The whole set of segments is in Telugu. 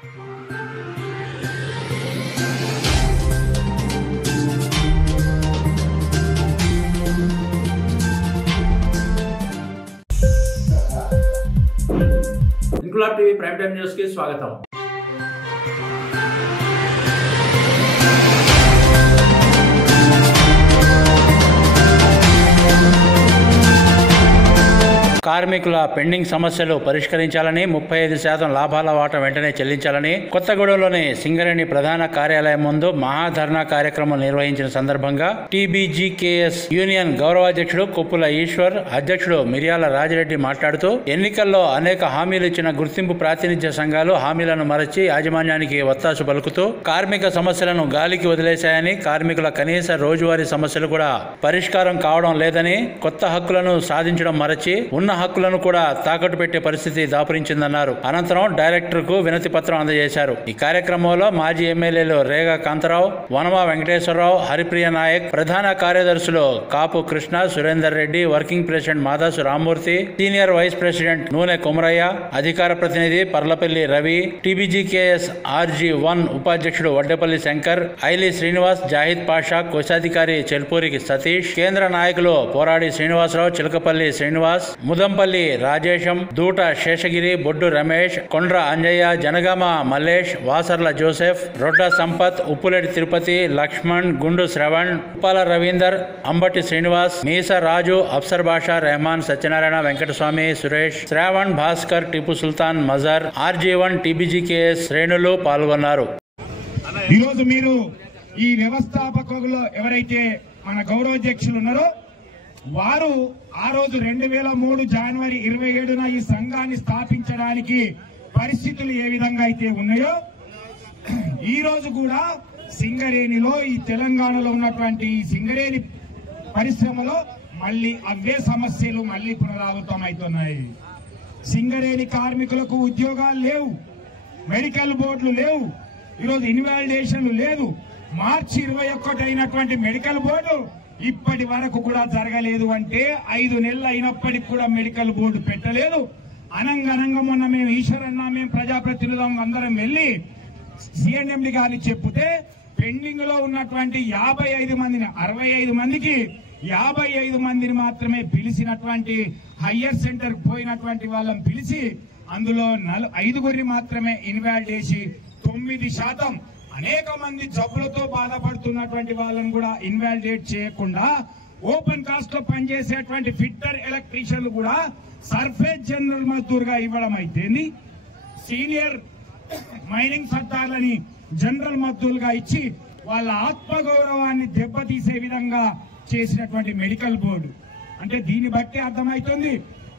Inquilab TV prime time news కి స్వాగతం. కార్మికుల పెండింగ్ సమస్యలు పరిష్కరించాలని 35% లాభాల వాటా వెంటనే చెల్లించాలని కొత్తగూడెంలోని సింగరేణి ప్రధాన కార్యాలయం ముందు మహాధర్నా కార్యక్రమం నిర్వహించిన సందర్భంగా టీబీజీకేఎస్ యూనియన్ గౌరవాధ్యక్షుడు కొప్పుల ఈశ్వర్, అధ్యక్షుడు మిర్యాల రాజిరెడ్డి మాట్లాడుతూ ఎన్నికల్లో అనేక హామీలు ఇచ్చిన గుర్తింపు ప్రాతినిధ్య సంఘాలు హామీలను మరచి యాజమాన్యానికి ఒత్తాసు పలుకుతూ కార్మిక సమస్యలను గాలికి వదిలేశాయని, కార్మికుల కనీస రోజువారీ సమస్యలు కూడా పరిష్కారం కావడం లేదని, కొత్త హక్కులను సాధించడం మరచి ఉన్న హక్కులను కూడా తాకట్టు పెట్టే పరిస్థితి దాపురించిందన్నారు. అనంతరం డైరెక్టర్ కు వినతి పత్రం అందజేశారు. ఈ కార్యక్రమంలో మాజీ ఎమ్మెల్యేలు రేగా కాంతారావు, వనమా వెంకటేశ్వరరావు, హరిప్రియ నాయక్, ప్రధాన కార్యదర్శులు Kapu Krishna, Surender Reddy, working president Madasu Rammurthy, senior vice president Nune Komaraiah, అధికార ప్రతినిధి పర్లపల్లి రవి, టీబీజీకేఎస్ RG1 ఉపాధ్యక్షుడు వడ్డేపల్లి శంకర్, ఐలి శ్రీనివాస్, జాహిద్ పాషా, కోశాధికారి చెల్పూరికి సతీష్, కేంద్ర నాయకులు పోరాడి శ్రీనివాసరావు, చిలకపల్లి శ్రీనివాస్, ముదంపల్లి రాజేశం, దూట శేషగిరి, బొడ్డు రమేష్, కొండ్ర అంజయ్య, జనగామ మల్లేష్, వాసర్ల జోసెఫ్, రొడ్డ సంపత్, ఉప్పులెడి తిరుపతి, లక్ష్మణ్, గుండు శ్రవణ్, ఉప్పాల రవీందర్, అంబటి శ్రీనివాస్, మీస రాజు, అఫ్సర్ బాషా, రెహమాన్, సత్యనారాయణ, వెంకటస్వామి, సురేష్, శ్రావణ్, భాస్కర్, టిపు సుల్తాన్, మజర్, RG1 టీబీజీకేఎస్ శ్రేణులు పాల్గొన్నారు. ఈరోజు మీరు ఈ వ్యవస్థాపకులు ఎవరైతే మన గౌరవాధ్యక్షులు ఉన్నారో వారు ఆ రోజు 2003 జనవరి 27న ఈ సంఘాన్ని స్థాపించడానికి పరిస్థితులు ఏ విధంగా అయితే ఉన్నాయో ఈ రోజు కూడా సింగరేణిలో, ఈ తెలంగాణలో ఉన్నటువంటి ఈ సింగరేణి పరిశ్రమలో మళ్ళీ అవే సమస్యలు మళ్ళీ పునరావృతం అవుతున్నాయి. సింగరేణి కార్మికులకు ఉద్యోగాలు లేవు, మెడికల్ బోర్డులు లేవు, ఈరోజు ఇన్వాలిడేషన్లు లేదు. మార్చి 21 అయినటువంటి మెడికల్ బోర్డు ఇప్పటి వరకు కూడా జరగలేదు. అంటే 5 నెలలు అయినప్పటికి కూడా మెడికల్ బోర్డు పెట్టలేదు. అనంగనంగా మొన్న మేము ఈశ్వరన్న, మేము ప్రజాప్రతినిధులం అందరం వెళ్లి CNMD గారిని చెప్తే పెండింగ్ లో ఉన్నటువంటి 55 మందిని, 65 మందికి 55 మందిని మాత్రమే పిలిచినటువంటి హయ్యర్ సెంటర్ పోయినటువంటి వాళ్ళని పిలిచి అందులో 5గురిని మాత్రమే ఇన్వాల్వ్ చేసి 9% అనేక మంది జబ్బులతో బాధపడుతున్నటువంటి వాళ్ళని కూడా ఇన్వాలిడేట్ చేయకుండా ఓపెన్ కాస్ట్ లో పనిచేసేటువంటి ఫిట్టర్ ఎలక్ట్రీషియన్లు కూడా సర్ఫేస్ జనరల్ మజ్దూర్గా ఇవ్వడం అయితేంది, సీనియర్ మైనింగ్ సర్దార్లని జనరల్ మజ్దూర్గా ఇచ్చి వాళ్ళ ఆత్మగౌరవాన్ని దెబ్బతీసే విధంగా చేసినటువంటి మెడికల్ బోర్డు. అంటే దీన్ని బట్టి అర్థమవుతుంది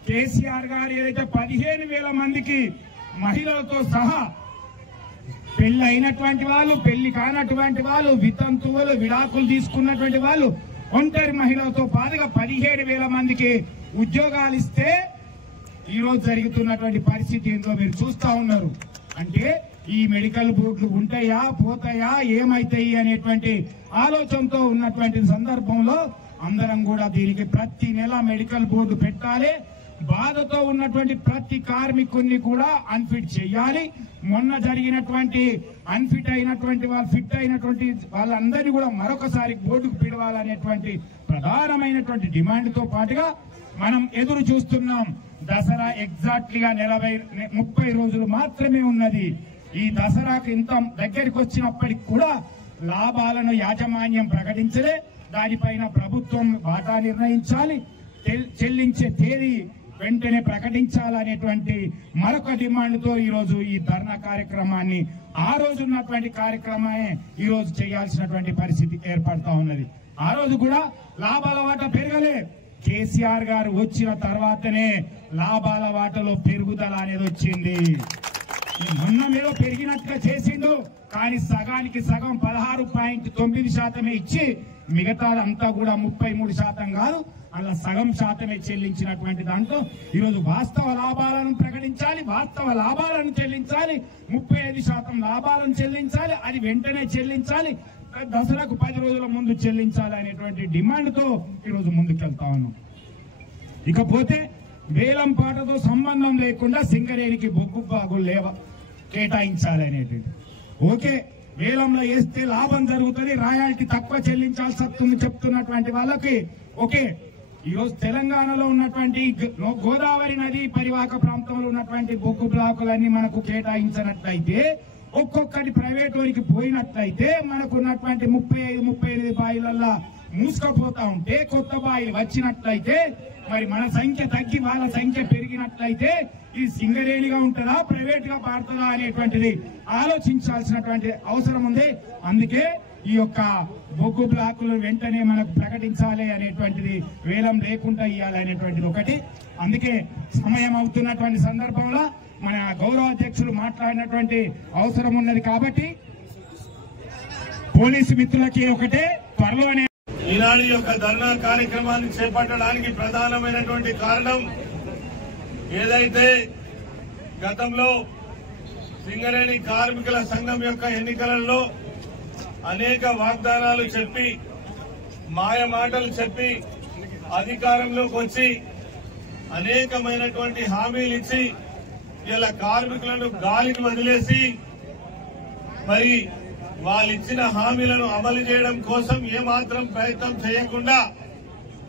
కేసీఆర్ గారు ఏదైతే 15,000 మందికి మహిళలతో సహా పెళ్లి అయినటువంటి వాళ్ళు, పెళ్లి కానటువంటి వాళ్ళు, వితంతువులు, విడాకులు తీసుకున్నటువంటి వాళ్ళు, ఒంటరి మహిళలతో పాటుగా 17,000 మందికి ఉద్యోగాలు ఇస్తే ఈరోజు జరుగుతున్నటువంటి పరిస్థితి ఏంటో మీరు చూస్తా ఉన్నారు. అంటే ఈ మెడికల్ బోర్డులు ఉంటాయా, పోతాయా, ఏమైతాయి అనేటువంటి ఆలోచనతో ఉన్నటువంటి సందర్భంలో అందరం కూడా దీనికి ప్రతి నెల మెడికల్ బోర్డు పెట్టాలి. బాధతో ఉన్నటువంటి ప్రతి కార్మికుడిని కూడా అన్ఫిట్ చేయాలి. మొన్న జరిగినటువంటి అన్ఫిట్ అయినటువంటి వాళ్ళు, ఫిట్ అయినటువంటి వాళ్ళందరినీ కూడా మరొకసారి బోర్డుకు పిలవాలనేటువంటి ప్రధానమైనటువంటి డిమాండ్ తో పాటుగా మనం ఎదురు చూస్తున్నాం. దసరా ఎగ్జాక్ట్లీగా 30 రోజులు మాత్రమే ఉన్నది. ఈ దసరాకు ఇంత దగ్గరికి వచ్చినప్పటికి కూడా లాభాలను యాజమాన్యం ప్రకటించలే. దానిపైన ప్రభుత్వం వాటా నిర్ణయించాలి, చెల్లించే తేదీ వెంటనే ప్రకటించాలనేటువంటి మరొక డిమాండ్ తో ఈ రోజు ఈ ధర్నా కార్యక్రమాన్ని, ఆ రోజు ఉన్నటువంటి కార్యక్రమమే ఈ రోజు చేయాల్సినటువంటి పరిస్థితి ఏర్పడతా ఉన్నది. ఆ రోజు కూడా లాభాల వాటా పెరగలే. కేసీఆర్ గారు వచ్చిన తర్వాతనే లాభాల వాటలో పెరుగుదల అనేది వచ్చింది. మొన్న మీద పెరిగినట్టుగా చేసిండు, కానీ సగానికి సగం 16.9% ఇచ్చి మిగతాదంతా కూడా 33% కాదు, అలా సగం శాతమే చెల్లించినటువంటి దాంట్లో ఈరోజు వాస్తవ లాభాలను ప్రకటించాలి, వాస్తవ లాభాలను చెల్లించాలి, 35% లాభాలను చెల్లించాలి, అది వెంటనే చెల్లించాలి, దసరాకు 10 రోజుల ముందు చెల్లించాలి అనేటువంటి డిమాండ్ తో ఈరోజు ముందుకెళ్తా ఉన్నాం. ఇకపోతే వేలం పాటతో సంబంధం లేకుండా సింగరేణికి బొగ్గు బాగులు లేవా? కేటాయించాలి అనేటువంటి. ఓకే, వేలంలో వేస్తే లాభం జరుగుతుంది, రాయల్టీ తక్కువ చెల్లించాల్సి వస్తుంది చెప్తున్నటువంటి వాళ్ళకి ఓకే. ఈ రోజు తెలంగాణలో ఉన్నటువంటి గోదావరి నది పరివాహక ప్రాంతంలో ఉన్నటువంటి బొగ్గు బ్లాకులన్నీ మనకు కేటాయించినట్లయితే, ఒక్కొక్కటి ప్రైవేట్ వారికి పోయినట్లయితే మనకు ఉన్నటువంటి 35-38 బాయిలల్లా మూసుకపోతా ఉంటే, కొత్త బాయిలు వచ్చినట్లయితే మరి మన సంఖ్య తగ్గి వాళ్ళ సంఖ్య పెరిగినట్లయితే ఇది సింగరేణిగా ఉంటుందా, ప్రైవేట్ గా పాడుతుందా అనేటువంటిది ఆలోచించాల్సినటువంటి అవసరం ఉంది. అందుకే ఈ యొక్క బొగ్గు బ్లాకులు వెంటనే మనకు ప్రకటించాలి అనేటువంటిది, వేలం లేకుండా ఇవ్వాలి అనేటువంటిది ఒకటి. అందుకే సమయం అవుతున్నటువంటి సందర్భంలో మన గౌరవ అధ్యక్షులు మాట్లాడినటువంటి అవసరం ఉన్నది. కాబట్టి పోలీసు మిత్రులకి ఒకటే, త్వరలోనే ఈనాడు యొక్క ధర్నా కార్యక్రమాన్ని చేపట్టడానికి ప్రధానమైనటువంటి కారణం, ఏదైతే గతంలో సింగరేణి కార్మికుల సంఘం యొక్క ఎన్నికలలో అనేక వాగ్దానాలు చెప్పి, మాయ మాటలు చెప్పి అధికారంలోకి వచ్చి అనేకమైనటువంటి హామీలు ఇచ్చి ఇలా కార్మికులను గాలికి వదిలేసి మరి వాళ్ళు ఇచ్చిన హామీలను అమలు చేయడం కోసం ఏమాత్రం ప్రయత్నం చేయకుండా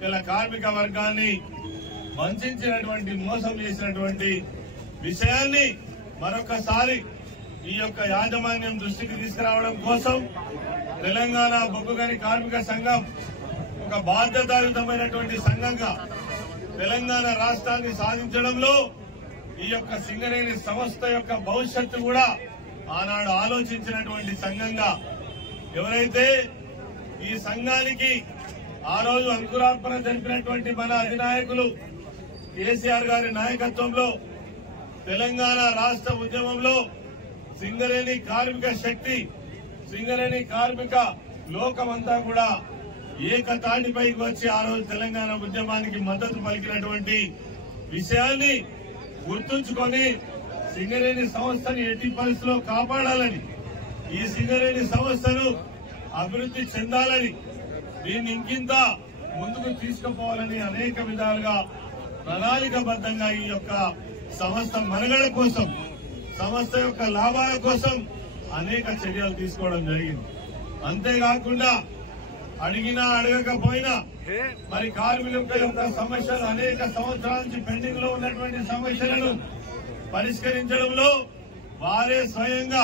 ఇలా కార్మిక వర్గాన్ని వంచినటువంటి, మోసం చేసినటువంటి విషయాన్ని మరొకసారి ఈ యొక్క యాజమాన్యం దృష్టికి తీసుకురావడం కోసం తెలంగాణ బొగ్గు గని కార్మిక సంఘం ఒక బాధ్యతాయుతమైనటువంటి సంఘంగా తెలంగాణ రాష్ట్రాన్ని సాధించడంలో ఈ యొక్క సింగరేణి సంస్థ యొక్క భవిష్యత్తు కూడా ఆనాడు ఆలోచించినటువంటి సంఘంగా, ఎవరైతే ఈ సంఘానికి ఆ రోజు అంకురార్పణ జరిపినటువంటి మన అధినాయకులు కేసీఆర్ గారి నాయకత్వంలో తెలంగాణ రాష్ట్ర ఉద్యమంలో సింగరేణి కార్మిక శక్తి, సింగరేణి కార్మిక లోకమంతా కూడా ఏకతాటిపైకి వచ్చి ఆ రోజు తెలంగాణ ఉద్యమానికి మద్దతు పలికినటువంటి విషయాన్ని గుర్తుంచుకొని సింగరేణి సంస్థని ఎట్టి పరిస్థితుల్లో కాపాడాలని, ఈ సింగరేణి సంస్థను అభివృద్ధి చెందాలని, దీన్ని ఇంకింత ముందుకు తీసుకుపోవాలని అనేక విధాలుగా ప్రణాళికబద్దంగా ఈ యొక్క సంస్థ మనుగడ కోసం, సంస్థ యొక్క లాభాల కోసం అనేక చర్యలు తీసుకోవడం జరిగింది. అంతేకాకుండా అడిగినా అడగకపోయినా మరి కార్మికుల యొక్క సమస్యలు, అనేక సంవత్సరాల నుంచి పెండింగ్ లో ఉన్నటువంటి సమస్యలను పరిష్కరించడంలో వారే స్వయంగా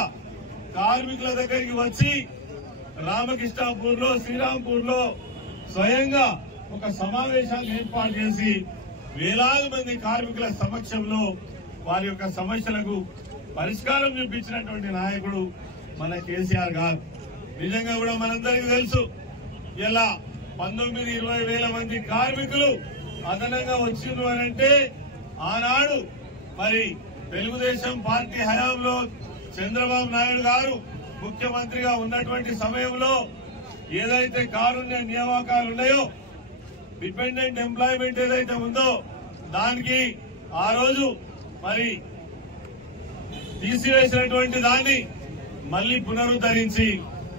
కార్మికుల దగ్గరికి వచ్చి రామకృష్ణాపూర్ లో, శ్రీరాంపూర్ లో స్వయంగా ఒక సమావేశాన్ని ఏర్పాటు చేసి వేలాది మంది కార్మికుల సమక్షంలో వారి యొక్క సమస్యలకు పరిష్కారం చూపించినటువంటి నాయకుడు మన కేసీఆర్ గారు. నిజంగా కూడా మనందరికీ తెలుసు, ఇలా 19-20 వేల మంది కార్మికులు అదనంగా వచ్చిండ్రు అనంటే ఆనాడు మరి తెలుగుదేశం పార్టీ హయాంలో చంద్రబాబు నాయుడు గారు ముఖ్యమంత్రిగా ఉన్నటువంటి సమయంలో ఏదైతే కారుణ్య నియామకాలు ఉన్నాయో, డిపెండెంట్ ఎంప్లాయ్మెంట్ ఏదైతే ఉందో దానికి ఆ రోజు మరి తీసివేసినటువంటి దాన్ని మళ్లీ పునరుద్ధరించి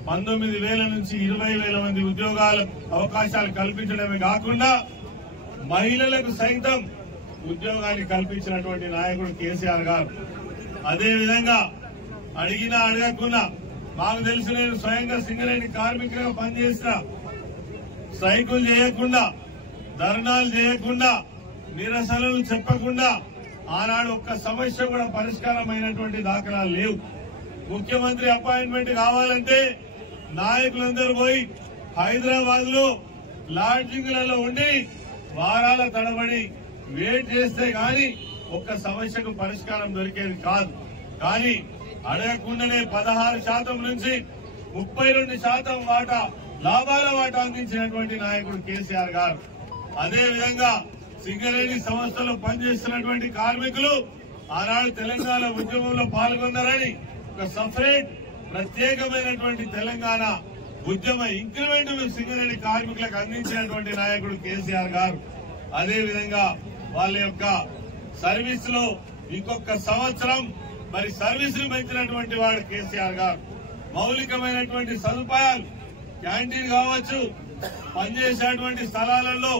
19,000 నుంచి 20,000 మంది ఉద్యోగాల అవకాశాలు కల్పించడమే కాకుండా మహిళలకు సైతం ఉద్యోగాన్ని కల్పించినటువంటి నాయకుడు కేసీఆర్ గారు. అదేవిధంగా అడిగినా అడగకుండా, మాకు తెలిసి నేను స్వయంగా సింగరేణి కార్మికులుగా పనిచేసిన, స్ట్రైకులు చేయకుండా, ధర్నాలు చేయకుండా, నిరసనలు చెప్పకుండా ఆనాడు ఒక్క సమస్య కూడా పరిష్కారమైనటువంటి దాఖలాలు లేవు. ముఖ్యమంత్రి అపాయింట్మెంట్ కావాలంటే నాయకులందరూ పోయి హైదరాబాద్ లో లాడ్జింగ్లలో ఉండి వారాల తడబడి వెయిట్ చేస్తే గాని ఒక్క సమస్యకు పరిష్కారం దొరికేది కాదు. కానీ అడగకుండానే 16% నుంచి 32% వాటా, లాభాల వాటా అందించినటువంటి నాయకుడు కేసీఆర్ గారు. అదేవిధంగా సింగరేణి సంస్థలో పనిచేస్తున్నటువంటి కార్మికులు ఆనాడు తెలంగాణ ఉద్యమంలో పాల్గొన్నారని ఒక సపరేట్ ప్రత్యేకమైనటువంటి తెలంగాణ ఉద్యమ ఇంక్రిమెంట్ సింగరేణి కార్మికులకు అందించినటువంటి నాయకుడు కేసీఆర్ గారు. అదేవిధంగా వాళ్ళ యొక్క సర్వీస్ లో ఇంకొక సంవత్సరం మరి సర్వీసులు పెంచినటువంటి వాడు కేసీఆర్ గారు. మౌలికమైనటువంటి సదుపాయాలు, క్యాంటీన్ కావచ్చు, పనిచేసేటువంటి స్థలాలలో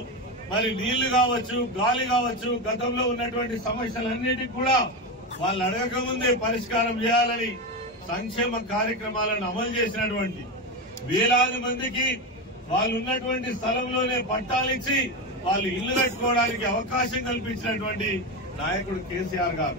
మరి నీళ్లు కావచ్చు, గాలి కావచ్చు, గతంలో ఉన్నటువంటి సమస్యలన్నిటికీ కూడా వాళ్ళు అడగక ముందే పరిష్కారం చేయాలని సంక్షేమ కార్యక్రమాలను అమలు చేసినటువంటి వేలాది మందికి వాళ్ళు ఉన్నటువంటి స్థలంలోనే పట్టాలిచ్చి వాళ్ళు ఇల్లు కట్టుకోవడానికి అవకాశం కల్పించినటువంటి నాయకుడు కేసీఆర్ గారు.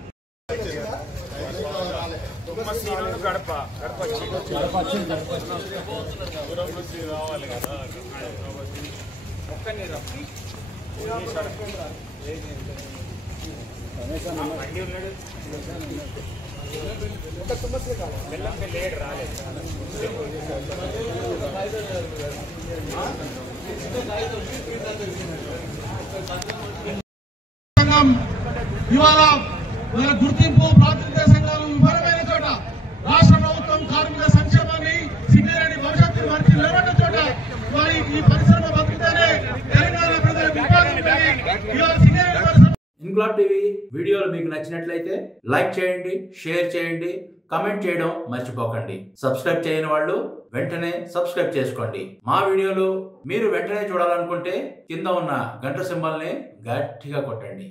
ఇవాళ గుర్తింపు ప్రాతినిధ్య సంఘాలు విఫలమైన చోట రాష్ట్ర ప్రభుత్వం కార్మిక సంక్షేమాన్ని సింగరేణి భవిష్యత్తు మంచి నిలబడిన చోట మరి ఈ పరిశ్రమ బతుకుతానే తెలంగాణ ప్రజల ఇవాళ సింగరేణి పరిశ్రమ. ఇన్క్లాబ్ టీవీ వీడియోలు మీకు నచ్చినట్లయితే లైక్ చేయండి, షేర్ చేయండి, కమెంట్ చేయడం మర్చిపోకండి. సబ్స్క్రైబ్ చేయని వాళ్ళు వెంటనే సబ్స్క్రైబ్ చేసుకోండి. మా వీడియోలు మీరు వెంటనే చూడాలనుకుంటే కింద ఉన్న గంట సింబల్ని గట్టిగా కొట్టండి.